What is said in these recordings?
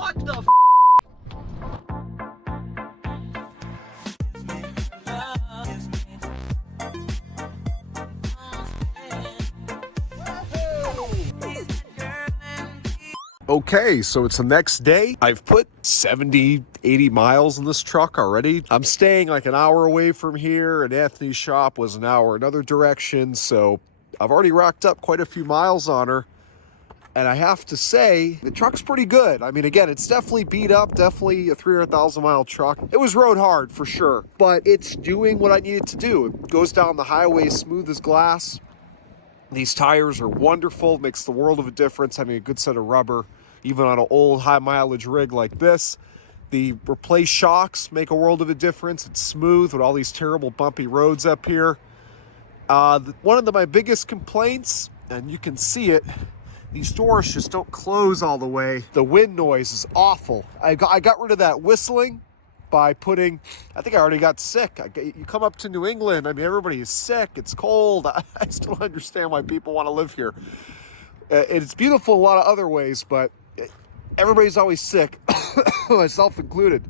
What the f? Okay, so it's the next day. I've put 70, 80 miles in this truck already. I'm staying like an hour away from here, and Anthony's shop was an hour another direction, so I've already racked up quite a few miles on her. And I have to say, the truck's pretty good. I mean, again, it's definitely beat up, definitely a 300,000 mile truck. It was rode hard for sure, but it's doing what I need it to do. It goes down the highway smooth as glass. These tires are wonderful, makes the world of a difference having a good set of rubber, even on an old high mileage rig like this. The replaced shocks make a world of a difference. It's smooth with all these terrible bumpy roads up here. One of my biggest complaints, and you can see it, these doors just don't close all the way. The wind noise is awful. I got rid of that whistling by putting, I think I already got sick. You come up to New England, I mean, everybody is sick, it's cold. I still don't understand why people want to live here. It's beautiful in a lot of other ways, but everybody's always sick, myself included.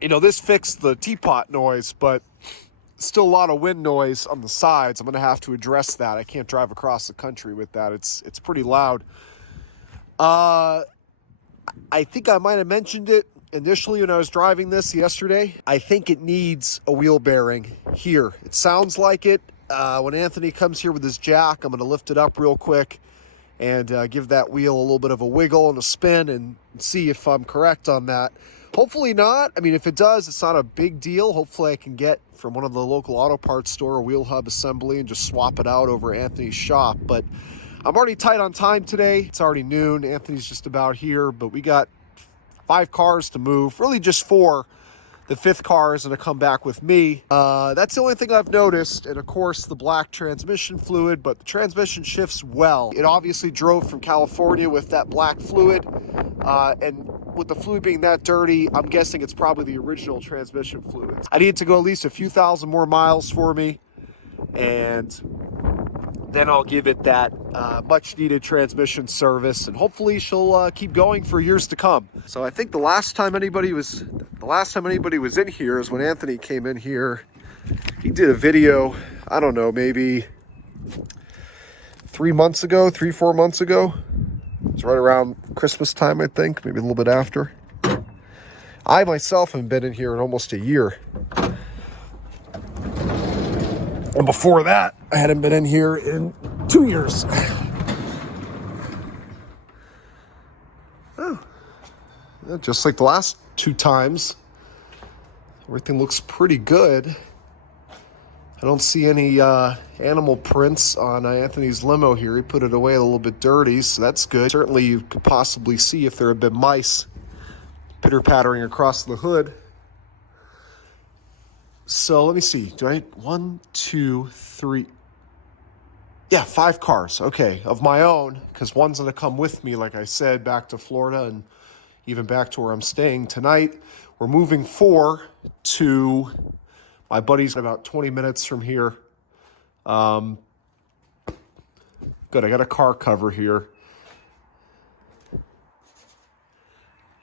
This fixed the teapot noise, but still a lot of wind noise on the sides. I'm going to have to address that. I can't drive across the country with that. It's pretty loud. I think I might have mentioned it initially when I was driving this yesterday. I think it needs a wheel bearing here. It sounds like it. When Anthony comes here with his jack, I'm going to lift it up real quick and give that wheel a little bit of a wiggle and a spin and see if I'm correct on that. Hopefully not. I mean, if it does, it's not a big deal. Hopefully I can get from one of the local auto parts store a wheel hub assembly and just swap it out over Anthony's shop. But I'm already tight on time today. It's already noon. Anthony's just about here, but we got 5 cars to move, really just 4. The 5th car is going to come back with me. That's the only thing I've noticed. And of course, the black transmission fluid, but the transmission shifts well. It obviously drove from California with that black fluid. And with the fluid being that dirty, I'm guessing it's probably the original transmission fluid. I need to go at least a few thousand more miles for me. And then I'll give it that much needed transmission service, and hopefully she'll keep going for years to come. So I think the last time anybody was in here is when Anthony came in here. He did a video, I don't know, maybe 4 months ago. It's right around Christmas time, I think, maybe a little bit after. I myself haven't been in here in almost a year. And before that, I hadn't been in here in 2 years. Oh, yeah, just like the last 2 times, everything looks pretty good. I don't see any animal prints on Anthony's limo here. He put it away a little bit dirty, so that's good. Certainly you could possibly see if there had been mice pitter-pattering across the hood. So let me see. Do I 1, 2, 3? Yeah, 5 cars. Okay, of my own, because one's going to come with me, like I said, back to Florida and even back to where I'm staying tonight. We're moving 4 to my buddy's about 20 minutes from here. Good, I got a car cover here.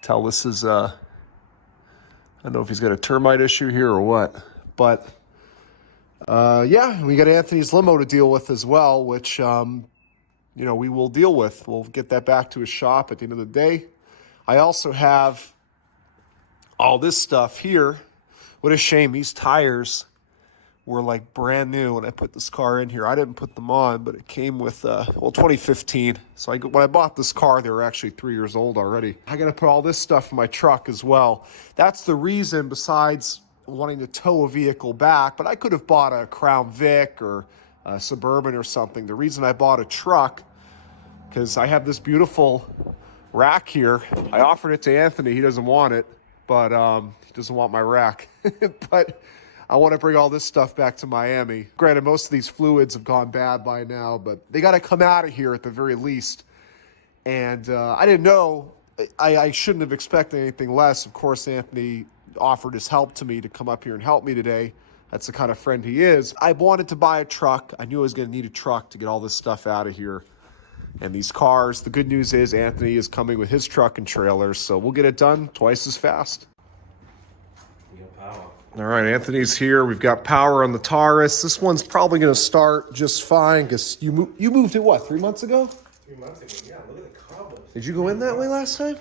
Tell this is, I don't know if he's got a termite issue here or what. But, yeah, we got Anthony's limo to deal with as well, which, we will deal with. We'll get that back to his shop at the end of the day. I also have all this stuff here. What a shame. These tires were like brand new when I put this car in here. I didn't put them on, but it came with, 2015. So when I bought this car, they were actually 3 years old already. I got to put all this stuff in my truck as well. That's the reason, besides wanting to tow a vehicle back, but I could have bought a Crown Vic or a Suburban or something. The reason I bought a truck, because I have this beautiful rack here. I offered it to Anthony. He doesn't want it, but he doesn't want my rack. But I want to bring all this stuff back to Miami. Granted, most of these fluids have gone bad by now, but they got to come out of here at the very least. And I didn't know. I shouldn't have expected anything less. Of course, Anthony offered his help to me to come up here and help me today. That's the kind of friend he is. I wanted to buy a truck. I knew I was going to need a truck to get all this stuff out of here. And these cars, the good news is Anthony is coming with his truck and trailers, so we'll get it done twice as fast. We got power. All right, Anthony's here. We've got power on the Taurus. This one's probably going to start just fine because you moved it, what, 3 months ago? 3 months ago, yeah. Look at the cobwebs. Did you go in that way last time?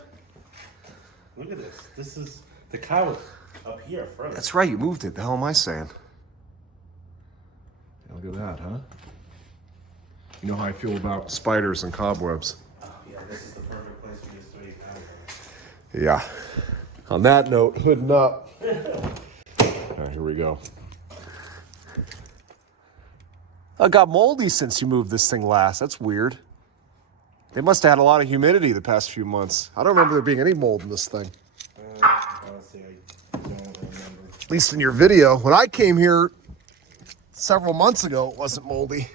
Look at this. This is the car was up here first. That's right, you moved it. The hell am I saying? Look at that, huh? You know how I feel about spiders and cobwebs. Oh, yeah, this is the perfect place for this to eat power. Yeah. On that note, hooding up. All right, here we go. I got moldy since you moved this thing last. That's weird. They must have had a lot of humidity the past few months. I don't remember there being any mold in this thing. Honestly, I don't remember. At least in your video. When I came here several months ago, it wasn't moldy.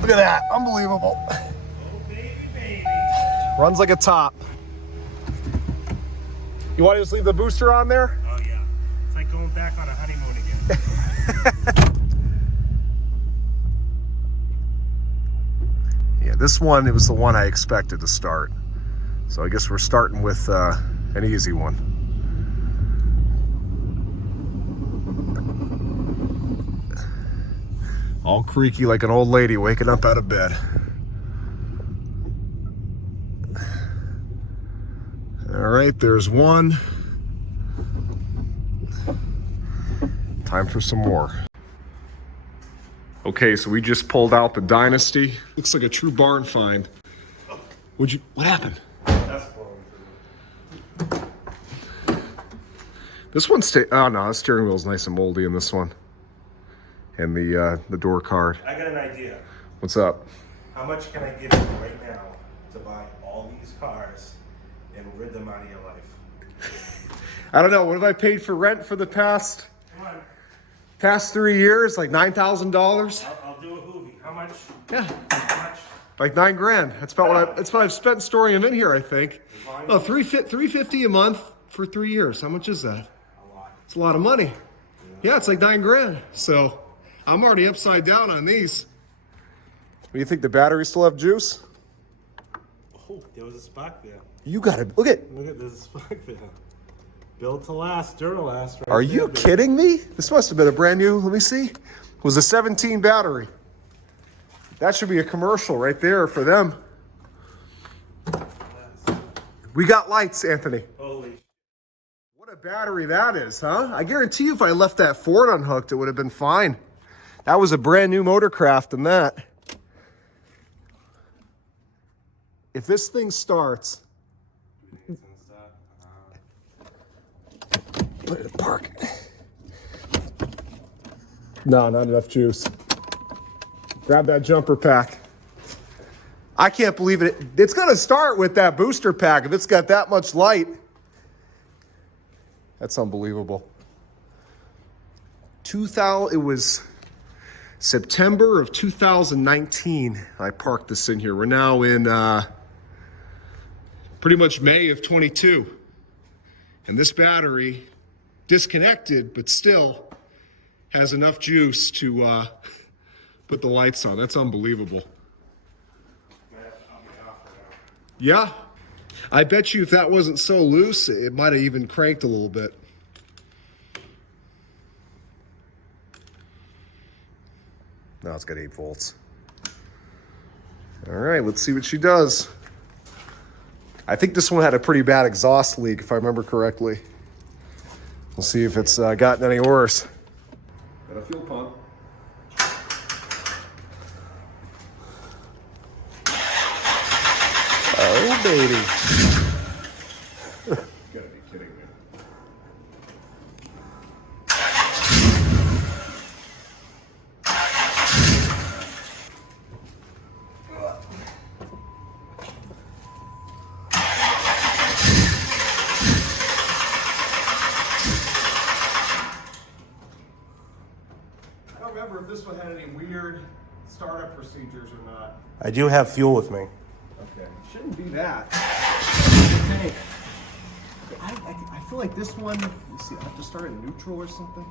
Look at that. Unbelievable. Oh, baby. Runs like a top. You want to just leave the booster on there? Oh, yeah. It's like going back on a honeymoon again. Yeah, this one, it was the one I expected to start. So I guess we're starting with an easy one. All creaky like an old lady waking up out of bed. All right, there's one. Time for some more. Okay, so we just pulled out the Dynasty. Looks like a true barn find. What happened? That's blowing through. This one's oh no, the steering wheel's nice and moldy in this one. And the door card. I got an idea. What's up? How much can I give you right now to buy all these cars and rid them out of your life? I don't know. What have I paid for rent for the past Come on. 3 years? Like $9,000? I'll do a hoovie. How much? Yeah, How much? like $9,000. That's what I've spent storing them in here. I think. Oh, $350 a month for 3 years. How much is that? A lot. It's a lot of money. Yeah, it's like $9,000. So I'm already upside down on these. Do you think the batteries still have juice? Oh, there was a spark there. You gotta look at. Look at this spark there. Built to last, Duralast. Right Are you there, baby. kidding me? This must have been a brand new. Let me see. It was a 17 battery. That should be a commercial right there for them. We got lights, Anthony. Holy. What a battery that is, huh? I guarantee you if I left that Ford unhooked, it would have been fine. That was a brand new Motorcraft in that. If this thing starts, put it in park. No, not enough juice. Grab that jumper pack. I can't believe it. It's going to start with that booster pack if it's got that much light. That's unbelievable. It was September of 2019. I parked this in here. We're now in pretty much May of 22. And this battery, disconnected, but still has enough juice to put the lights on. That's unbelievable. Yeah. I bet you if that wasn't so loose, it might have even cranked a little bit. Now it's got 8 volts. All right, let's see what she does. I think this one had a pretty bad exhaust leak, if I remember correctly. We'll see if it's gotten any worse. Got a fuel pump. Oh, baby. You gotta be kidding me. I don't remember if this one had any weird startup procedures or not. I do have fuel with me. Okay, shouldn't be that. I feel like this one, let me see, I have to start in neutral or something.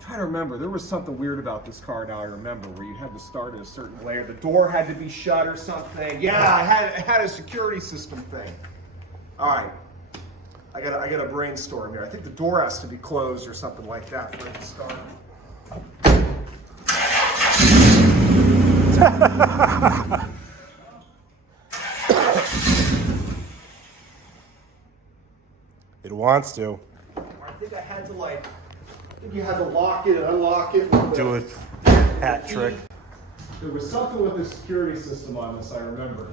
Trying to remember, there was something weird about this car now I remember, where you had to start at a certain layer. The door had to be shut or something. Yeah, it had a security system thing. All right, I gotta brainstorm here. I think the door has to be closed or something like that for it to start. It wants to. I think I had to you had to lock it and unlock it. Do a hat trick. There was something with the security system on this, I remember.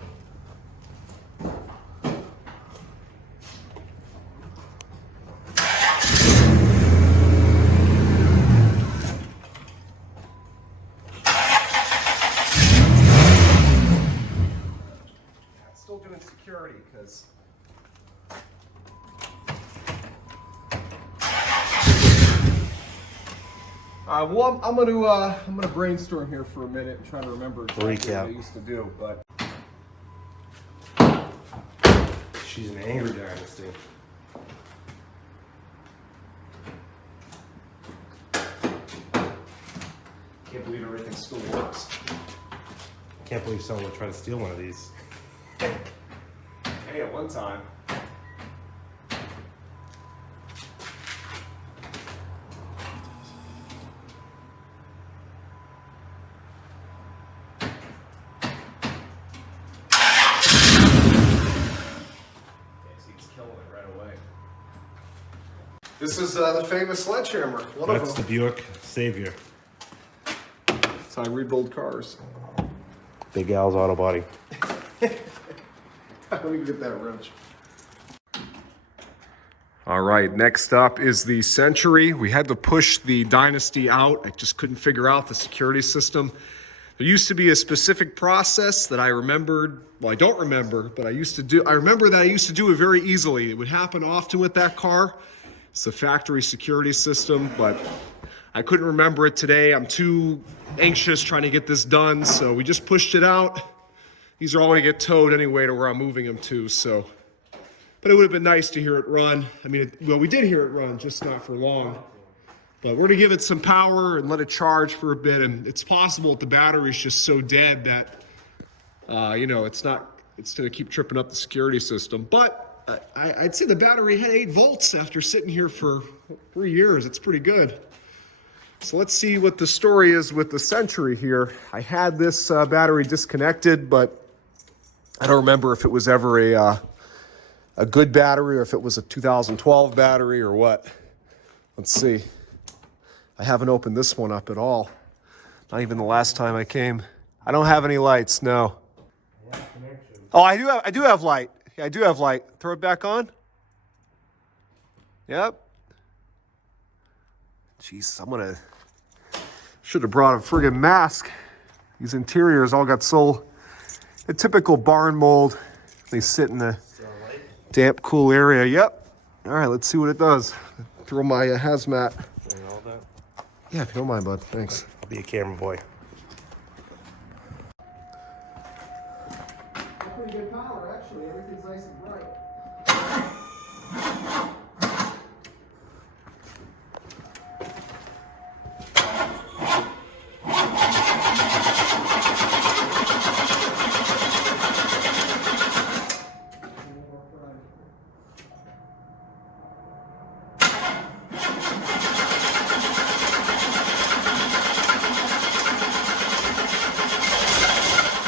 Still doing security because well, I'm gonna brainstorm here for a minute and try to remember exactly what I used to do. But she's an angry dynasty. Can't believe everything still works. Can't believe someone would try to steal one of these. Hey, at one time. This is the famous sledgehammer. That's the Buick Savior. That's how I rebuild cars. Big Al's Auto Body. Let me get that wrench. All right, next up is the Century. We had to push the Dynasty out. I just couldn't figure out the security system. There used to be a specific process that I remembered. Well, I don't remember, but I remember that I used to do it very easily. It would happen often with that car. It's the factory security system, but I couldn't remember it today. I'm too anxious trying to get this done, so we just pushed it out. These are all going to get towed anyway to where I'm moving them to, so. But it would have been nice to hear it run. I mean, well, we did hear it run, just not for long. But we're going to give it some power and let it charge for a bit, and it's possible that the battery's just so dead that, it's going to keep tripping up the security system. But I'd say the battery had 8 volts after sitting here for 3 years. It's pretty good. So let's see what the story is with the Century here. I had this battery disconnected, but I don't remember if it was ever a good battery or if it was a 2012 battery or what. Let's see. I haven't opened this one up at all. Not even the last time I came. I don't have any lights, no. Oh, I do have light. Yeah, I do have light. Throw it back on. Yep. Jeez, should have brought a friggin' mask. These interiors all got so, a typical barn mold. They sit in a damp, cool area. Yep. All right, let's see what it does. Throw my hazmat. All that? Yeah, if you don't mind, bud. Thanks. I'll be a camera boy. Pretty good power, actually. Everything's nice and bright.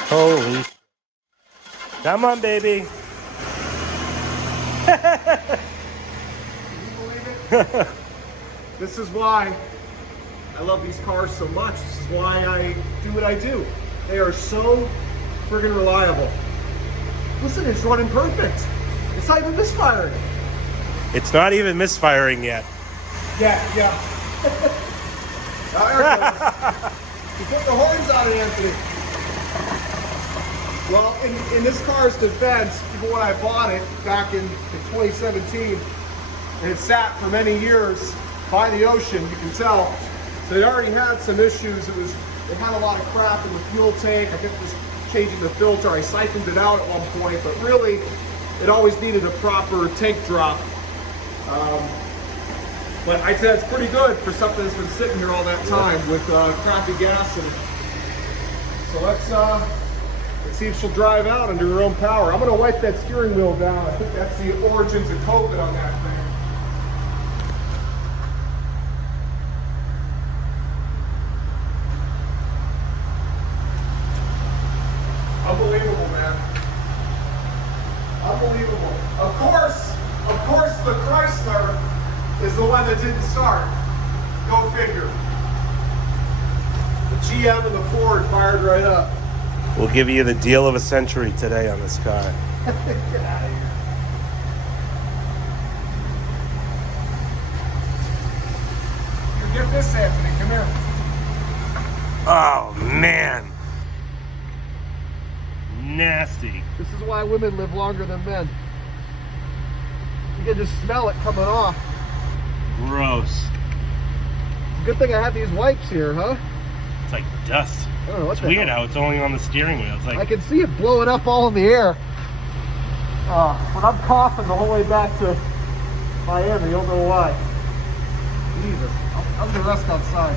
Holy. Come on, baby. This is why I love these cars so much. This is why I do what I do. They are so friggin' reliable. Listen, it's running perfect. It's not even misfiring. It's not even misfiring yet. Yeah. Now, there it goes. You put the horns on it, Anthony. Well, in this car's defense, even when I bought it back in 2017, and it sat for many years by the ocean, you can tell. So it already had some issues. It had a lot of crap in the fuel tank. I think this changing the filter. I siphoned it out at one point, but really, it always needed a proper tank drop. But I'd say that's pretty good for something that's been sitting here all that time with crappy gas. And so let's see if she'll drive out under her own power. I'm gonna wipe that steering wheel down. I think that's the origins of COVID on that thing. Unbelievable, man. Unbelievable. Of course, the Chrysler is the one that didn't start. Go figure. The GM and the Ford fired right up. We'll give you the deal of a century today on this car. Get out of here. You get this, Anthony. Come here. Oh, man. Nasty. This is why women live longer than men. You can just smell it coming off. Gross. Good thing I have these wipes here, huh? It's like dust. I don't know what It's the weird hell. how it's only on the steering wheel. It's I like, can see it blowing up all in the air. When I'm coughing the whole way back to Miami, you'll know why. Jesus. I'm gonna rest outside.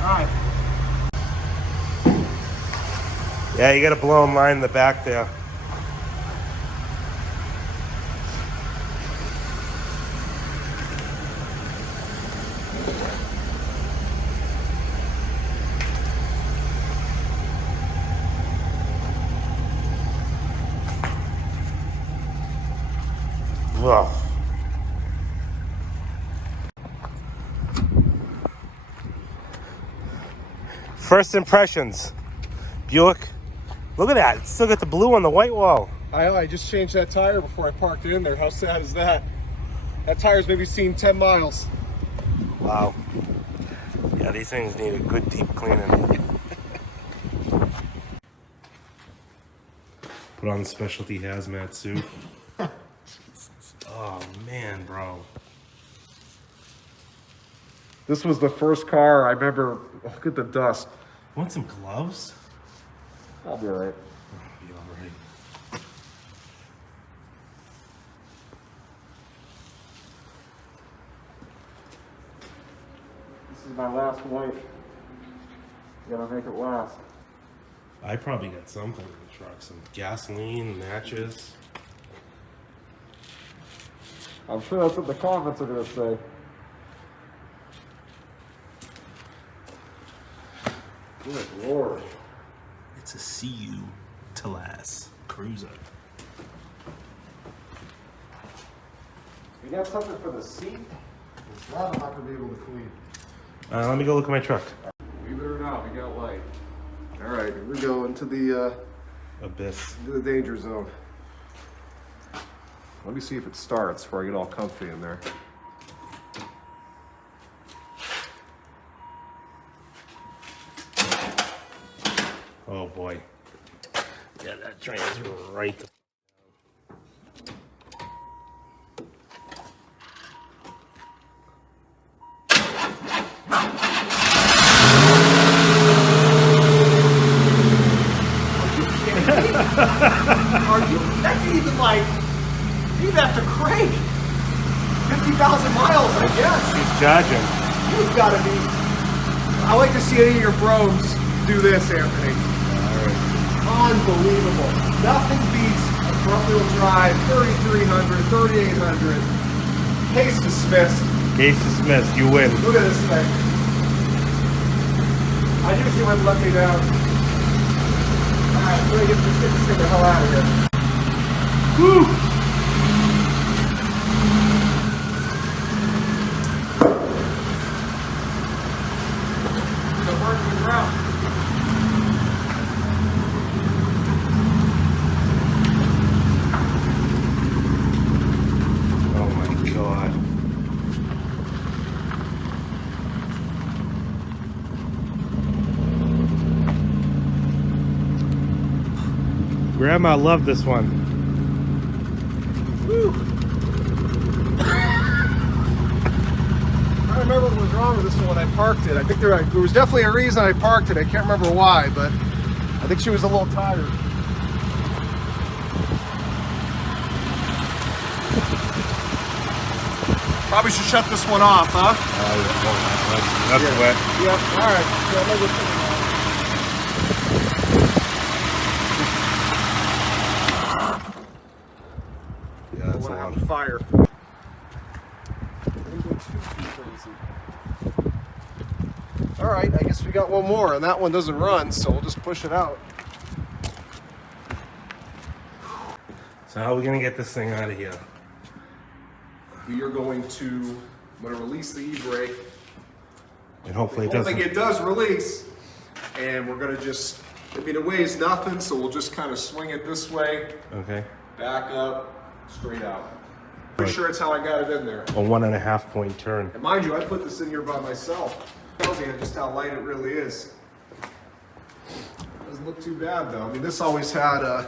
Alright. yeah, you got to blow them line in the back there. Ugh. First impressions. Buick. Look at that. It's still got the blue on the white wall. I just changed that tire before I parked it in there. How sad is that? That tire's maybe seen 10 miles. Wow. Yeah, these things need a good deep cleaning. Put on the specialty hazmat suit. Oh, man, bro. This was the first car I remember. Look at the dust. Want some gloves? I'll be alright. Be all right. This is my last wipe. Gotta make it last. I probably got something in the truck. Some gasoline, matches. I'm sure that's what the comments are gonna say. Good Lord. It's a CU Talas Cruiser. You got something for the seat? That I'm not gonna be able to clean. Let me go look at my truck. Believe it or not, we got light. All right, here we go into the Abyss. danger zone. Let me see if it starts before I get all comfy in there. Oh boy. Yeah, that train is right. Are you? That's even like, you'd have to crank 50,000 miles, I guess. He's judging. You've got to be. I like to see any of your bros do this, Anthony. Unbelievable. Nothing beats a front wheel drive 3,300, 3,800. Case dismissed. Case dismissed. You win. Look at this thing. I usually would let me down. Alright, let's get this thing the hell out of here. Woo! The working route. Oh my God. Grandma loved this one. Woo! I remember what was wrong with this one when I parked it. I think there was definitely a reason I parked it. I can't remember why, but I think she was a little tired. Probably should shut this one off, huh? That's wet. Yep, all right. Yeah, maybe we'll Yeah, that's a have lot. a fire. All right, I guess we got one more, and that one doesn't run, so we'll just push it out. So how are we gonna get this thing out of here? We are going to, I'm going to release the e-brake. And hopefully it I think doesn't. it does release, and we're going to just, I mean, it weighs nothing, so we'll just kind of swing it this way, Okay. back up, straight out. Pretty sure it's how I got it in there. A 1.5 point turn. And mind you, I put this in here by myself. Tells you just how light it really is. Doesn't look too bad though. I mean, this always had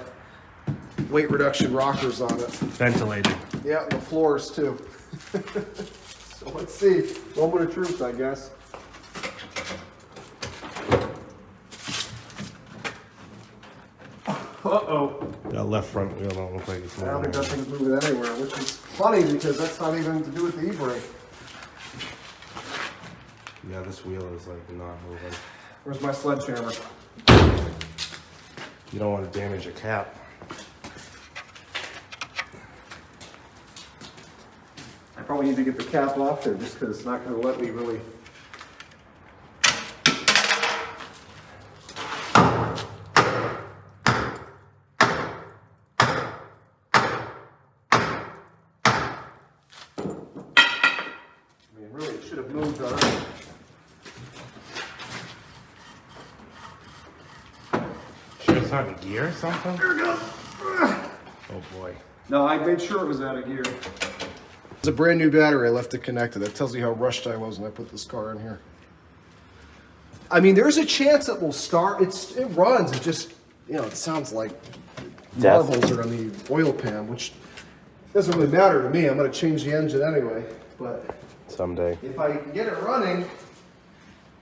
weight reduction rockers on it. Ventilated. Yeah, and the floors too. So let's see. Moment of truth, I guess. Uh-oh. That left front wheel don't look like it's I don't think moving. that thing's moving anywhere, which is funny because that's not even to do with the e-brake. Yeah, this wheel is like not moving. Where's my sledgehammer? You don't want to damage a cap. I probably need to get the cap off there just because it's not going to let me really. I mean, really, it should have moved already. Sure it's not in gear or something? There we go. Oh boy. No, I made sure it was out of gear. It's a brand new battery. I left it connected. That tells you how rushed I was when I put this car in here. I mean, there's a chance it will start. It runs. It just, you know, it sounds like Death. marbles are on the oil pan, which doesn't really matter to me. I'm going to change the engine anyway. But Someday. if I can get it running,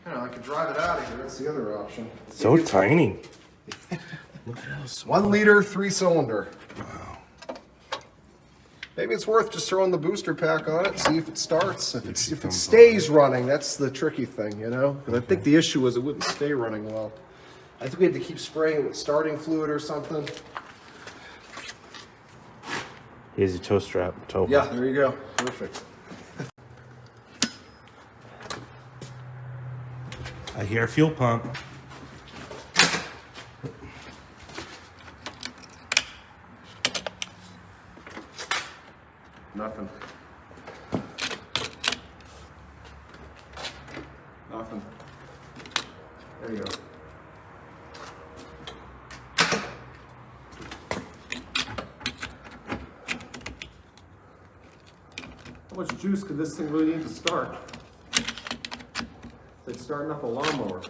you know, I could drive it out of here. That's the other option. So tiny. Look at us. 1 liter, 3-cylinder. Maybe it's worth just throwing the booster pack on it, see if it starts. If it stays running, that's the tricky thing, you know? Because I think the issue was it wouldn't stay running well. I think we had to keep spraying it with starting fluid or something. Here's your toe strap. Toe. Yeah, there you go. Perfect. I hear a fuel pump. Nothing. Nothing. There you go. How much juice could this thing really need to start? It's like starting up a lawnmower.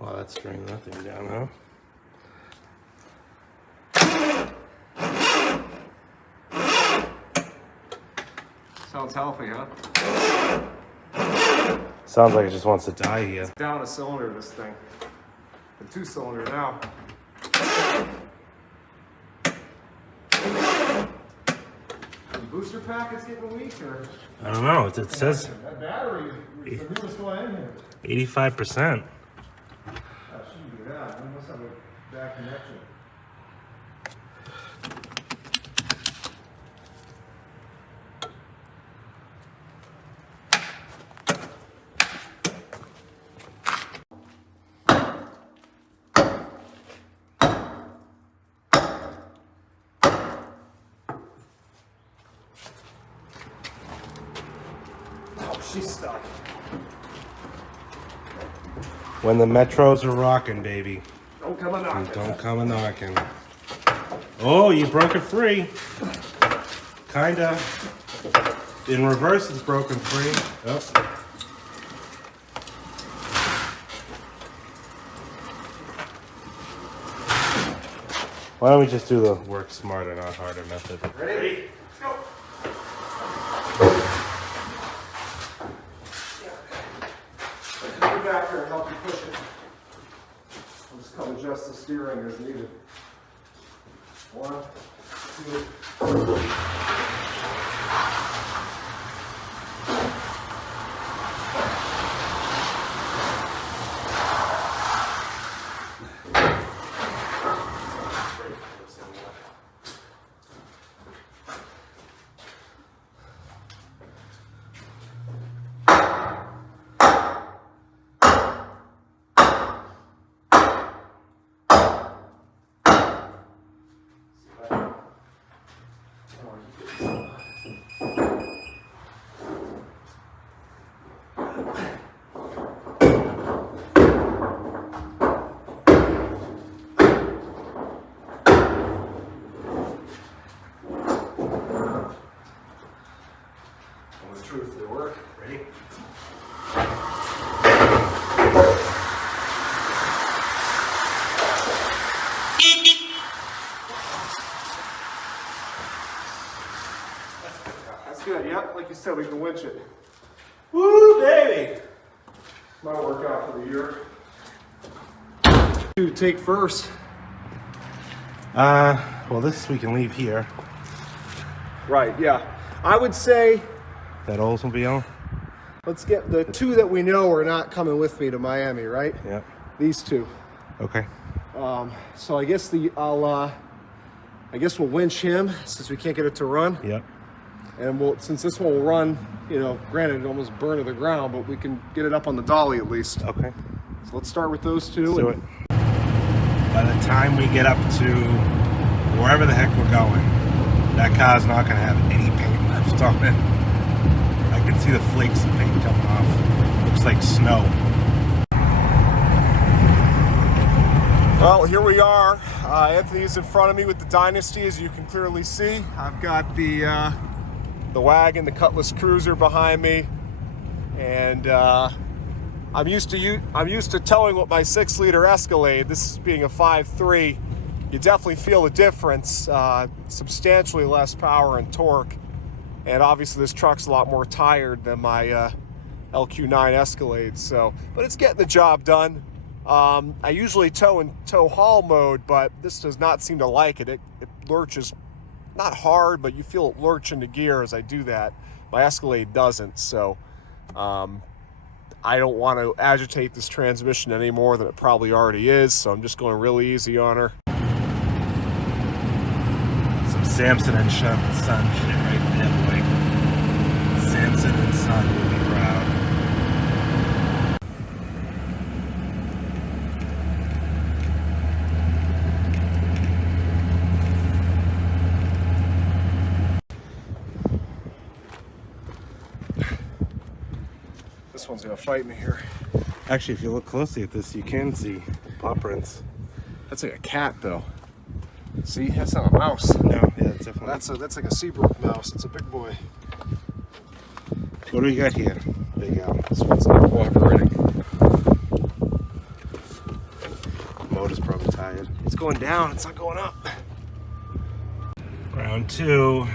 Wow, that's stringing that thing down, huh? Sounds healthy, huh? Sounds like it just wants to die here. Down a cylinder, this thing. A 2-cylinder now. The booster pack is getting weak, or? I don't know. It says That battery is the newest one in here. 85%. That shouldn't be that. We must have a bad connection. Oh, she's stuck. When the Metros are rocking, baby. Don't come a knocking. Don't come a knocking. Oh, you broke it free. Kinda. In reverse, it's broken free. Oh. Why don't we just do the work smarter, not harder method? Ready? Let's go. Come back here and help you push it. I'll just come adjust the steering as needed. 1, 2. Truth, they work. Ready? That's good. Yep, like you said, we can winch it. Woo, baby! Might work out for the year. To take first. Well, this we can leave here. Right. Yeah. I would say That Oldsmobile. let's get the 2 that we know are not coming with me to Miami. Right. Yep. These 2. Okay. So I guess I guess we'll winch him since we can't get it to run. Yep. And since this one will run, you know, granted it almost burned to the ground, but we can get it up on the dolly at least. Okay. So let's start with those 2. Let's do it. By the time we get up to wherever the heck we're going, that car's not going to have any paint left on it. I can see the flakes of paint coming off. Looks like snow. Well, here we are. Anthony's in front of me with the Dynasty, as you can clearly see. I've got the wagon, the Cutlass Cruiser behind me, and I'm used to towing with my 6-liter Escalade. This being a 5.3, you definitely feel the difference. Substantially less power and torque, and obviously this truck's a lot more tired than my LQ9 Escalade. So, but it's getting the job done. I usually tow in tow haul mode, but this does not seem to like it. It lurches, not hard, but you feel it lurch into gear as I do that. My Escalade doesn't, so I don't want to agitate this transmission any more than it probably already is, so I'm just going really easy on her. Some Samson and Son shit right there, boy. Samson and Son will be proud. This one's gonna fight me here. Actually, if you look closely at this, you can see paw prints. That's like a cat, though. See, that's not a mouse. No, yeah, it's definitely. That's like a Seabrook mouse. It's a big boy. What do we got here? Big Al. This one's not cooperating. Motor's probably tired. It's going down. It's not going up. Round 2.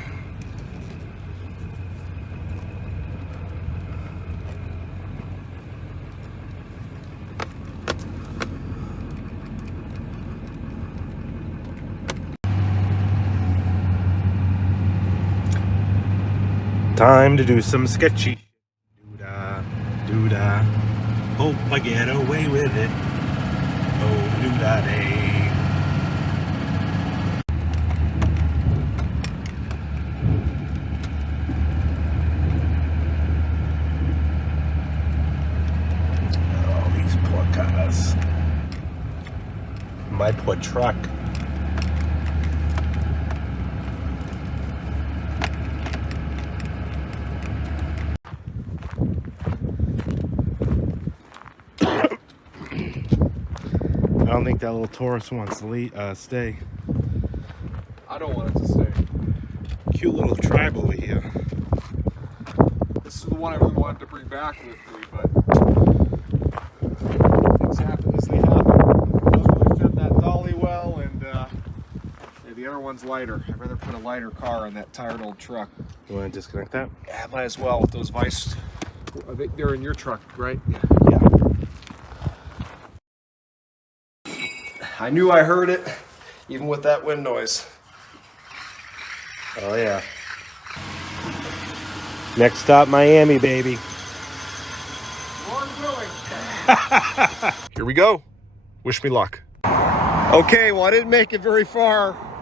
Time to do some sketchy. Doo-dah, doo-dah. Hope I get away with it. Oh, doo-dah day. Oh, these poor cars. My poor truck. I don't think that little Taurus wants to stay. I don't want it to stay. Cute little tribe over here. This is the one I really wanted to bring back with me, but things happen as they happen. It doesn't really fit that dolly well, and the other one's lighter. I'd rather put a lighter car on that tired old truck. You want to disconnect that? Yeah, might as well with those vice. They're in your truck, right? Yeah. I knew I heard it, even with that wind noise. Oh yeah. Next stop, Miami, baby. Lord willing. Here we go. Wish me luck. Okay, well, I didn't make it very far.